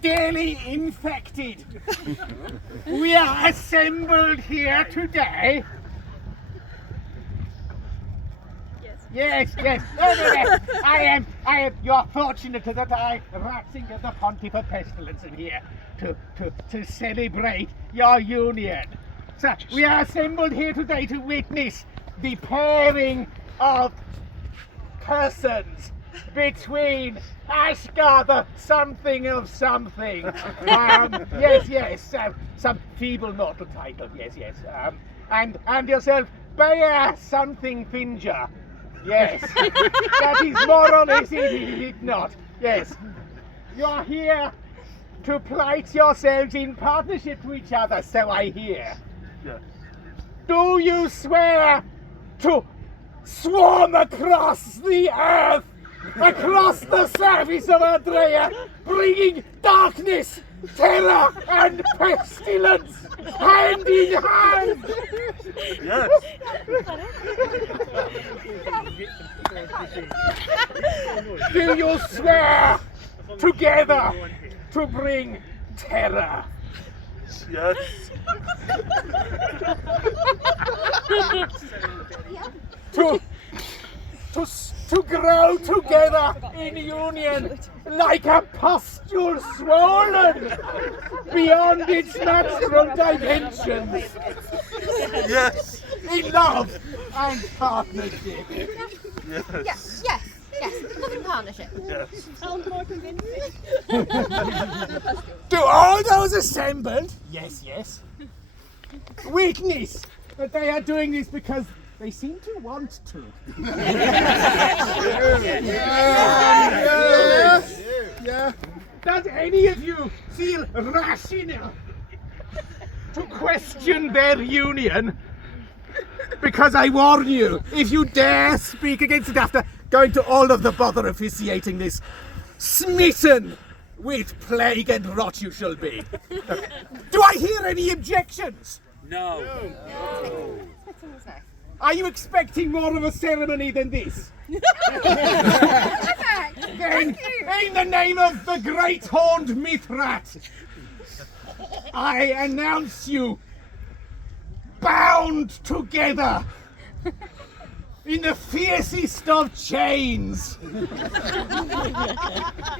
daily infected. We are assembled here today. Yes. No. I am. You're fortunate that I acting as the pontiff of pestilence in here to celebrate your union. So we are assembled here today to witness the pairing of persons between Ashgar, something of something. Yes. Some feeble mortal title. Yes. And yourself, Bayer something Finger. Yes, that is more or less it, is it not? Yes. You're here to plight yourselves in partnership to each other, so I hear. Yes. Do you swear to swarm across the earth, across the surface of Andrea, bringing darkness, terror, and pestilence hand in hand? Yes. Do you swear together to bring terror? Yes. To grow together in union like a pustule swollen beyond its natural dimensions. Yes. In love and partnership. Yes. Yes. Love and partnership. Yes. Sounds more convincing. Do all those assembled, yes, witness that they are doing this because they seem to want to. Yeah. Does any of you feel rational to question their union? Because I warn you, if you dare speak against it after going to all of the bother officiating this, smitten with plague and rot you shall be. Do I hear any objections? No. Are you expecting more of a ceremony than this? Then, in the name of the great horned Mithrat, I announce you bound together in the fiercest of chains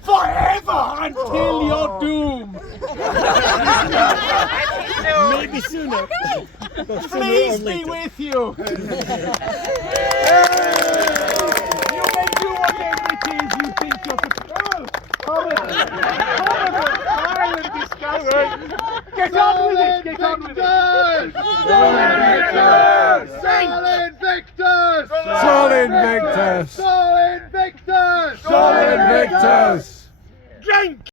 forever until your doom. Maybe sooner. Please be with you. You may do whatever it is you think you're supposed to. Horrible, violent, disgusting. Get on with it. Solid victors! Solid victors! Solid victors! Drink!